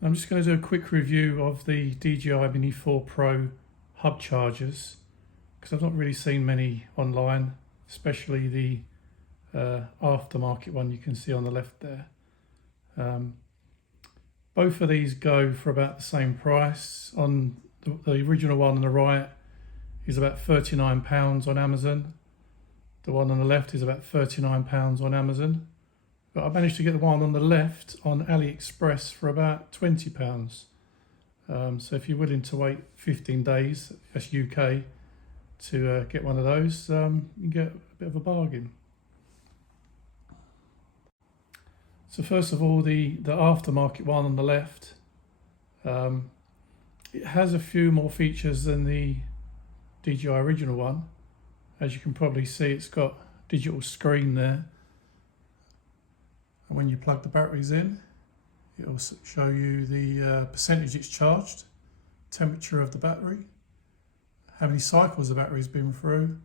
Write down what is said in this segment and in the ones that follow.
I'm just going to do a quick review of the DJI Mini 4 Pro hub chargers because I've not really seen many online, especially the aftermarket one you can see on the left there. Both of these go for about the same price. On the original one on the right is about £39 on Amazon. The one on the left is about £39 on Amazon. But I managed to get the one on the left on AliExpress for about £20. So if you're willing to wait 15 days, that's UK, to get one of those, you can get a bit of a bargain. So first of all, the aftermarket one on the left, it has a few more features than the DJI original one. As you can probably see, it's got digital screen there. And when you plug the batteries in, it will show you the percentage it's charged, temperature of the battery, how many cycles the battery's been through,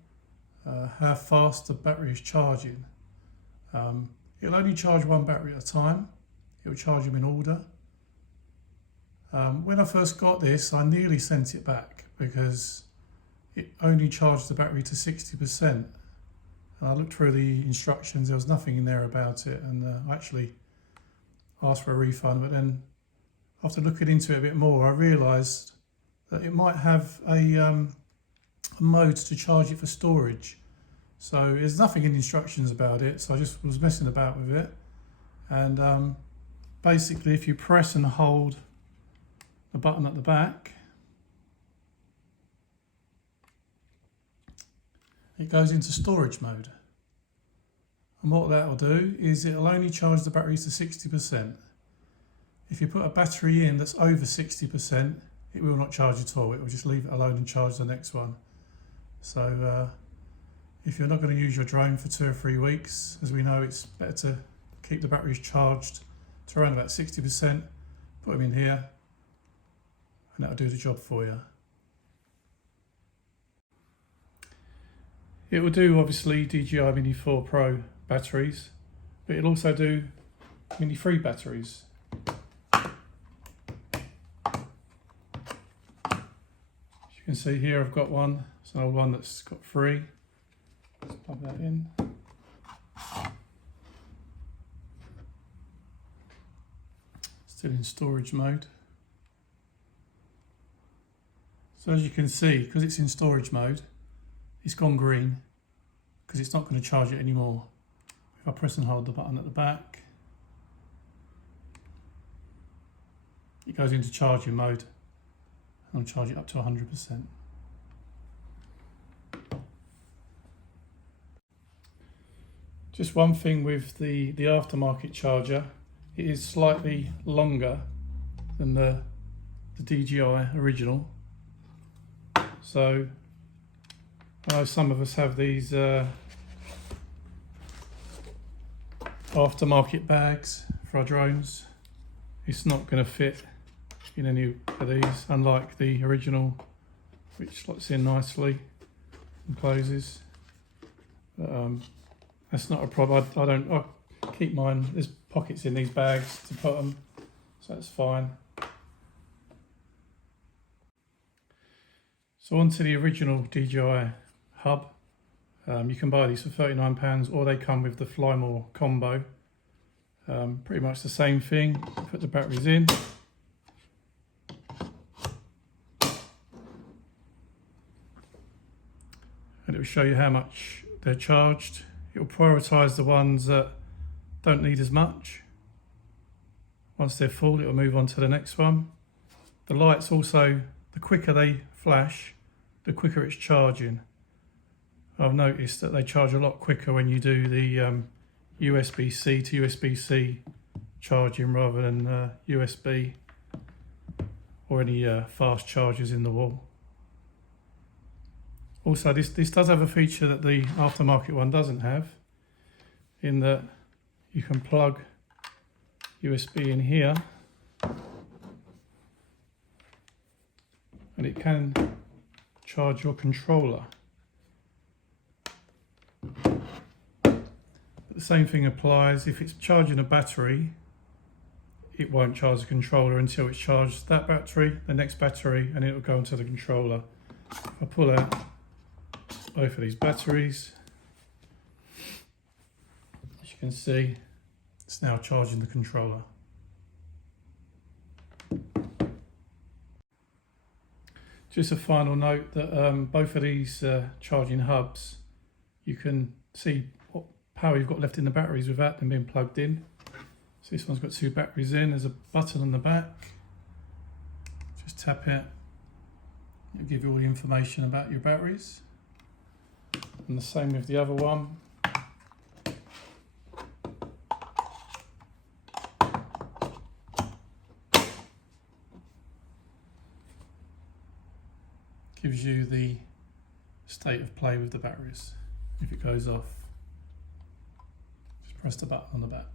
how fast the battery is charging. It'll only charge one battery at a time. It will charge them in order. When I first got this, I nearly sent it back because it only charged the battery to 60%. And I looked through the instructions, there was nothing in there about it, and I actually asked for a refund. But then after looking into it a bit more, I realised that it might have a mode to charge it for storage. So there's nothing in the instructions about it, so I just was messing about with it. And basically, if you press and hold the button at the back, it goes into storage mode. And what that will do is it'll only charge the batteries to 60%. If you put a battery in that's over 60%, it will not charge at all. It will just leave it alone and charge the next one. So if you're not going to use your drone for 2 or 3 weeks, as we know, it's better to keep the batteries charged to around about 60%, put them in here, and that'll do the job for you. It will do obviously DJI Mini 4 Pro batteries, but it'll also do Mini 3 batteries. As you can see here, I've got one. It's an old one that's got 3. Let's plug that in. Still in storage mode. So as you can see, because it's in storage mode, it's gone green because it's not going to charge it anymore. If I press and hold the button at the back, it goes into charging mode and I'll charge it up to 100%. Just one thing with the aftermarket charger, it is slightly longer than the DJI original. So I know some of us have these aftermarket bags for our drones. It's not going to fit in any of these, unlike the original, which slots in nicely and closes. That's not a problem. I keep mine. There's pockets in these bags to put them, so that's fine. So on to the original DJI hub. You can buy these for £39, or they come with the Fly More combo. Pretty much the same thing. Put the batteries in. And it will show you how much they're charged. It will prioritise the ones that don't need as much. Once they're full, it will move on to the next one. The lights also, the quicker they flash, the quicker it's charging. I've noticed that they charge a lot quicker when you do the USB-C to USB-C charging rather than USB or any fast chargers in the wall. Also, this does have a feature that the aftermarket one doesn't have, in that you can plug USB in here and it can charge your controller. But the same thing applies if it's charging a battery. it won't charge the controller until it's charged that battery, the next battery, and it will go into the controller. If I pull out both of these batteries, as you can see, it's now charging the controller. Just a final note that both of these charging hubs, you can see what power you've got left in the batteries without them being plugged in. So this one's got 2 batteries in, there's a button on the back. Just tap it, it'll give you all the information about your batteries. And the same with the other one. Gives you the state of play with the batteries. If it goes off, just press the button on the back.